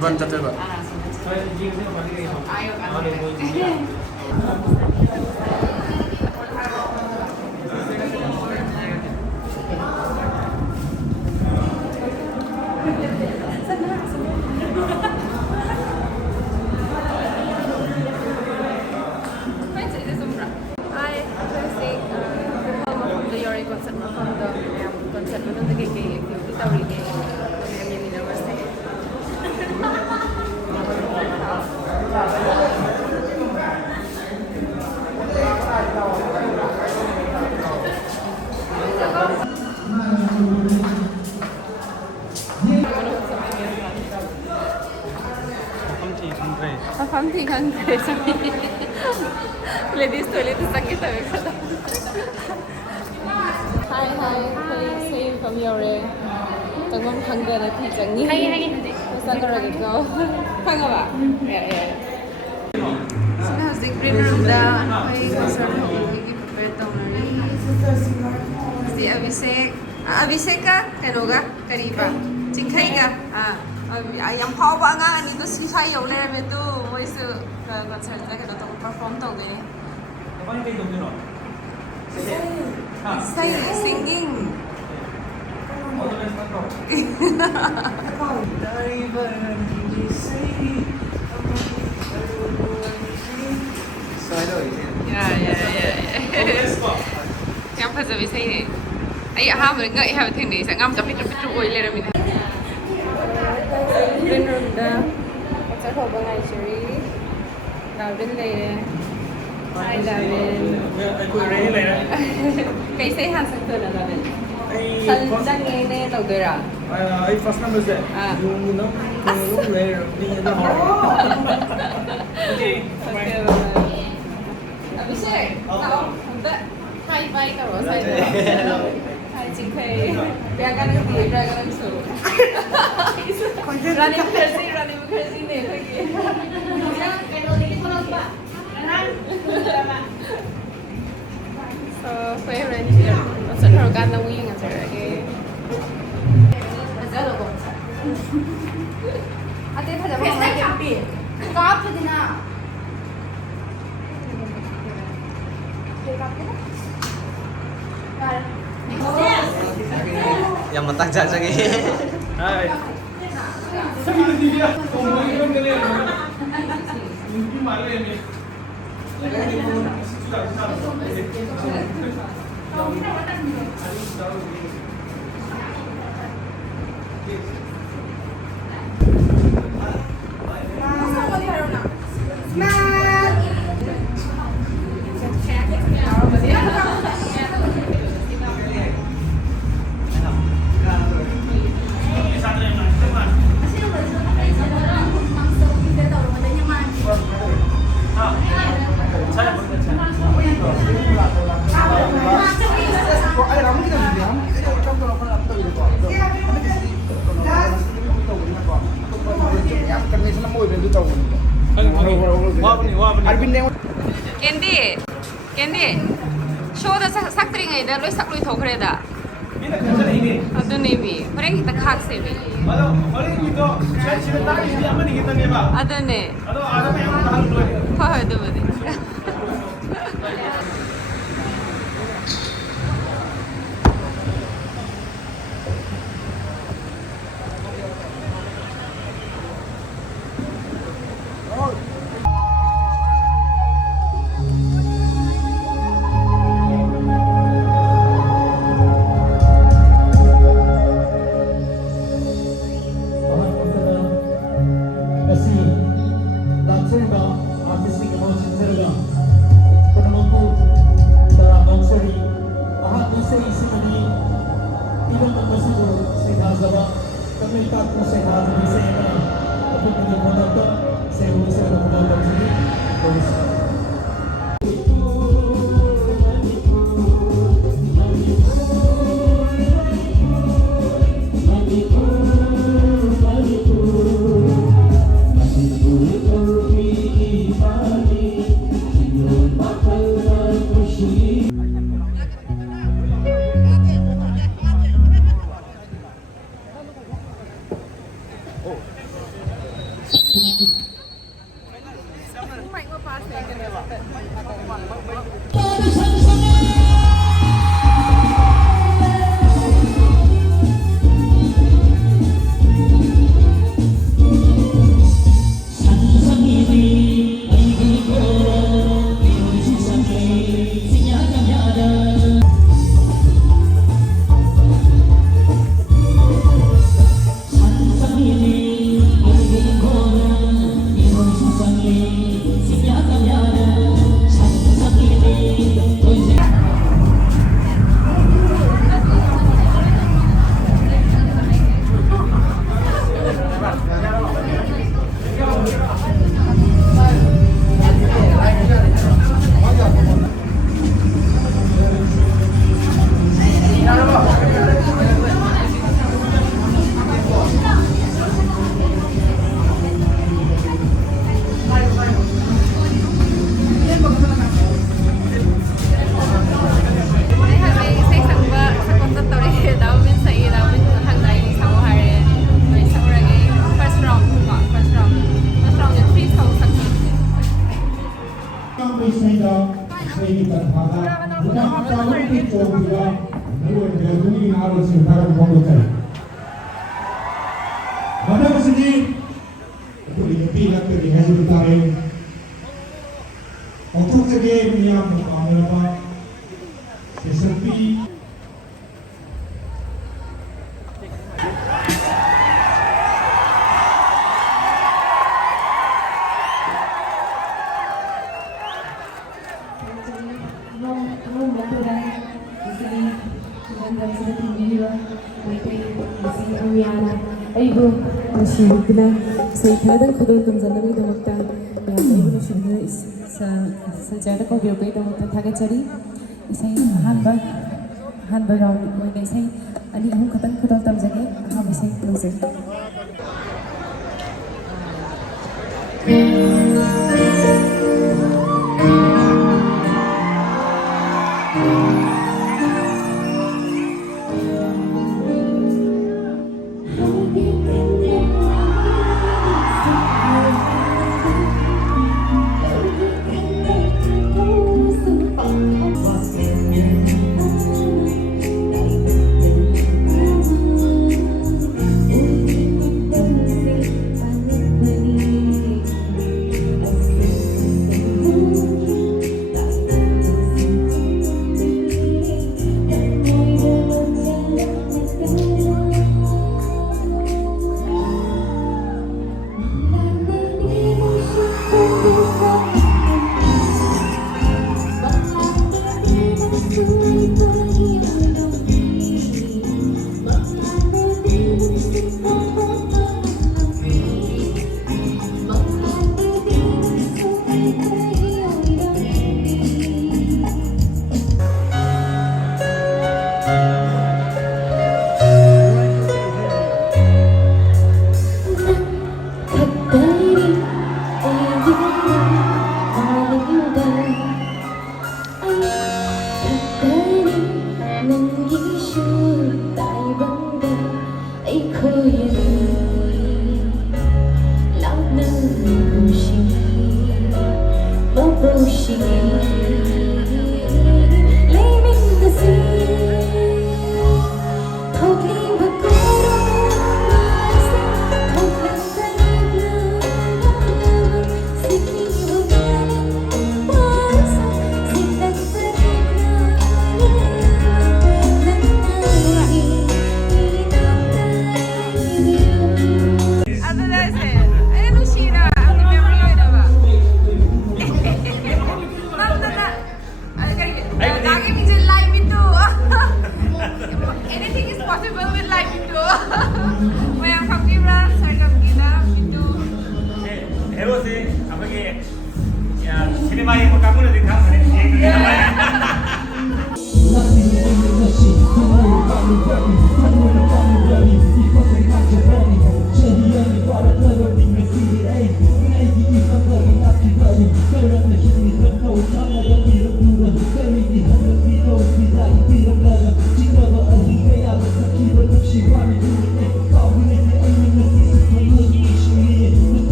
Bobin tataba. Ladies toilet sakit tahu kada. Hi, please say from your tengom khangga na thi changi. Hai. Sangara go. Khanga ba? Yeah. Sina husik green room da ai concern hogi prepare tawnani. Si Abhishek ka kanoga kariba. Chingkhai ga yam phawba nga ani to sisa yole me to moisu concert da kano to perform tawge. Singing. Yeah. Yang pasal bisa ini. Ayah hamil enggak ya betul ni. Saya ngam tapi terpitu oil le ramai. Green room dah. Saya kau bangai ceri. Gavin le. Hi Gavin. Aku ready le. Kaisa handsome tu lah Gavin. Sanjang ini tahu dera. I first number se. Yung no. Yung rare ni ada hor. Okay. Abhishek. Tahu. Hai bye karo saya. Hai Chingkhai. Biarkan ke dia biarkan ke suruh. Rani Mukherjee ni lagi. Kalau ni kita lupa. So, saya ready ya. Saya kan nak wing aja lagi. Aja logo. Ate pada apa nak campur? Kap tu dina. Yang mentah jajang ni. Hai. Sakit tu dia. Komunikasi kalian. Ini malu ni. Kenedy, show dah sak teringai dah, loi sak loi thok kere dah. Bila kerja ini? Aduh ni bi, orang kita khas sih bi. Orang itu, saya cerita ini apa ni kita ni ba? Aduh ni. Aduh, ada yang tahu dulu. Aduh betul. 𝚑𝚑𝚑𝚗𝚗𝚗𝚗𝚑 ꯁꯤꯜꯆꯔꯗ ꯀꯧꯕꯤꯔꯛꯄꯒꯤꯗꯃꯛꯇ ꯊꯥꯒꯠꯆꯔꯤ ꯏꯁꯩ ꯑꯍꯥꯟꯕ round ꯑꯣꯏꯅ ꯏꯁꯩ ꯑꯅꯤ ꯑꯍꯨꯝ ꯈꯛꯇꯪ ꯈꯨꯗꯣꯜ ꯇꯝꯖꯒꯦ ꯑꯍꯥꯟꯕ ꯏꯁꯩ ꯂꯧꯖꯩ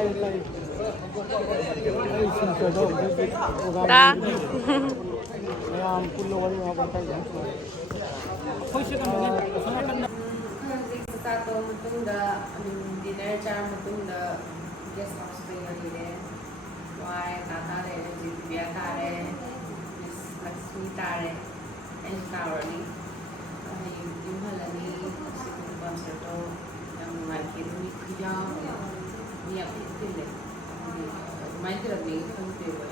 ꯇꯥ ꯆꯥꯛ ꯃꯇꯨꯡꯗ ꯗꯤꯅꯔ ꯆꯥꯔ ꯃꯇꯨꯡꯗ ꯒꯦꯁ ꯍꯥꯎꯁ ꯂꯩꯔꯦ ꯋꯥꯏ ꯇꯥꯔꯦ ꯗꯤꯕꯤꯌꯥ ꯇꯥꯔꯦ ꯃꯤꯁ ꯂꯛꯁꯃꯤ ꯇꯥꯔꯦ ꯑꯩꯁꯨ ꯇꯥꯎꯔꯅꯤ ꯍꯌꯦꯡ ꯌꯨꯝ ꯍꯜꯂꯅꯤ ꯁꯤꯒꯨꯝꯕ ꯀꯟꯁꯔꯠꯇꯣ ꯌꯥꯝ ꯅꯨꯡꯉꯥꯏꯈꯤ ꯃꯤ ꯈꯨꯌꯥꯝ ꯃꯤ ꯌꯥꯝ ꯇꯤꯜꯂꯦ ꯑꯗꯨꯃꯥꯏꯅ ꯇꯧꯔꯛꯅꯤ ꯈꯪꯗꯦꯕ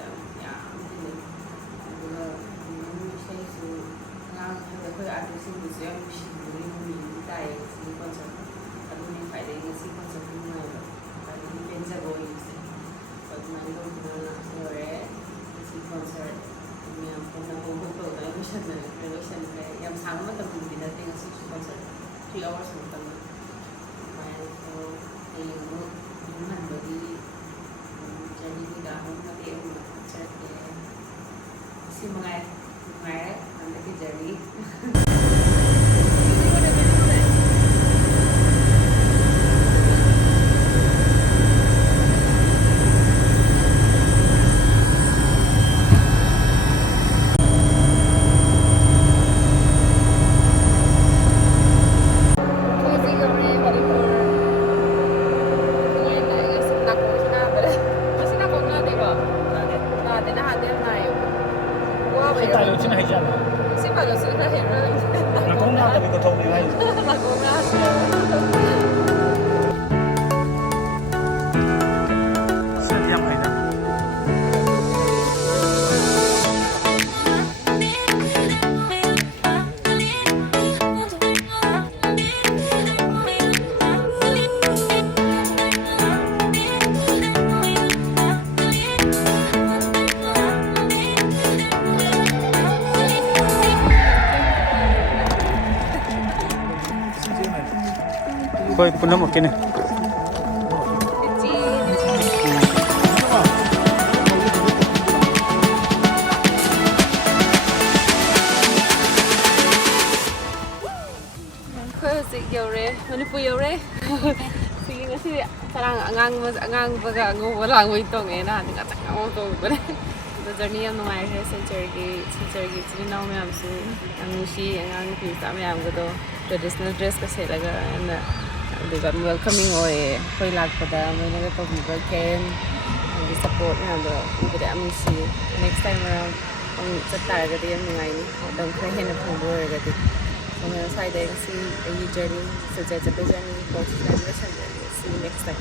ꯌꯥꯝ ꯇꯤꯜꯂꯦ ꯑꯗꯨꯒ ꯏꯁꯩꯁꯨ ꯑꯉꯥꯡ ꯑꯩꯈꯣই ꯑꯥꯔꯇꯤꯁꯁꯤꯡꯗꯨꯁꯨ ꯌꯥꯝ ꯅꯨꯡꯁꯤꯕꯒꯤ ꯃꯃꯤꯡ ꯇꯥꯏꯌꯦ ꯁꯤꯒꯤ ꯀꯣꯟꯁꯔꯠ ꯑꯗꯨꯅꯤ ꯈ꯭ꯋꯥꯏꯗꯒꯤ ꯉꯁꯤ ꯀꯣꯟꯁꯔꯠ ꯅꯨꯡꯉꯥꯏꯕ ꯈ꯭ꯋꯥꯏꯗꯒꯤ ꯄꯦꯟꯖꯕ ꯑꯣꯏꯔꯤꯁꯦ ꯑꯗꯨꯃꯥꯏꯅ ꯇꯧꯗꯅ ꯂꯣꯏꯔꯦ ꯉꯁꯤ ꯀꯣꯟꯁꯔꯠ ꯃꯌꯥꯝ ꯄꯨꯟꯅ ꯍꯣꯡꯕ ꯇꯧꯗꯅ ꯂꯣꯏꯁꯟꯈ꯭ꯔꯦ ꯌꯥꯝ ꯁꯥꯡꯕ ꯃꯇꯝꯗꯤ ꯅꯠꯇꯦ ꯉꯁꯤꯁꯨ ꯀꯣꯟꯁꯔꯠ 3 hours ꯃꯇꯝꯗ ꯑꯗꯨꯃꯥꯏꯅ ꯍꯌꯦꯡ ꯑꯃꯨꯛ ꯌꯨꯝ ꯍꯟꯕꯒꯤ ꯖꯔꯅꯤꯗ ꯑꯃꯨꯛ ꯃꯇꯦꯛ ꯑꯃꯨꯛ ꯆꯠꯀꯦ ꯁꯤ ꯃꯉꯥꯏꯔꯦ ꯅꯨꯡꯉꯥꯏꯔꯦ ꯍꯟꯗꯛꯀꯤ ꯖꯔꯅꯤ Koi punam okene. Hꯧꯖꯤꯛ ꯌꯧꯔꯦ ꯃꯅꯤꯄꯨꯔ ꯌꯧꯔꯦ ꯁꯤꯒꯤ ꯉꯁꯤꯗꯤ ꯆꯔꯥꯡ ꯑꯉꯥꯡꯕꯒ ꯑꯉꯧꯕ ꯂꯥꯡꯕꯩ ꯇꯣꯡꯉꯦ ꯅꯍꯥꯟꯗꯤ ꯉꯥꯛꯇꯪ ꯑꯃꯨꯛ ꯇꯣꯡꯕꯅꯦ ꯑꯗꯣ ꯖꯔꯅꯤ ꯌꯥꯝ ꯅꯨꯡꯉꯥꯏꯈ꯭ꯔꯦ ꯁꯤꯜꯆꯔꯒꯤ ꯏꯆꯤꯜ ꯏꯅꯥꯎ ꯃꯌꯥꯝꯁꯨ ꯌꯥꯝ ꯅꯨꯡꯁꯤ ꯑꯉꯥꯡ ꯅꯨꯄꯤ ꯃꯆꯥ ꯃꯌꯥꯝꯒꯗꯣ ꯇ꯭ꯔꯦꯗꯤꯁꯅꯦꯜ ꯗ꯭ꯔꯦꯁꯀ ꯁꯦꯠꯂꯒ ꯌꯥꯝꯅ ꯑꯗꯨꯒ ꯋꯦꯜꯀꯃꯤꯡ ꯑꯣꯏꯌꯦ ꯑꯩꯈꯣꯏ ꯂꯥꯛꯄꯗ ꯃꯣꯏꯅꯒ ꯇꯧꯕꯤꯕ ꯀꯦꯌꯔ ꯑꯗꯒꯤ ꯁꯞꯄꯣꯔꯠ ꯃꯌꯥꯝꯗꯣ ꯎꯕꯗ ꯌꯥꯝ ꯅꯨꯡꯁꯤꯌꯦ ꯅꯦꯛꯁ ꯇꯥꯏꯝ ꯑꯔꯥꯎꯟ ꯑꯃꯨꯛ ꯆꯠꯇꯥꯔꯒꯗꯤ ꯌꯥꯝ ꯅꯨꯡꯉꯥꯏꯅꯤ ꯃꯇꯝ ꯈꯔ ꯍꯦꯟꯅ ꯐꯪꯕ ꯑꯣꯏꯔꯒꯗꯤ ꯑꯗꯨꯅ ꯁ꯭ꯋꯥꯏꯗ ꯉꯁꯤ ꯑꯩꯒꯤ ꯖꯔꯅꯤ ꯁꯤꯜꯆꯔ ꯆꯠꯄꯒꯤ ꯖꯔꯅꯤ ꯂꯣꯏꯁꯤꯟꯖꯔꯒꯦ see you next time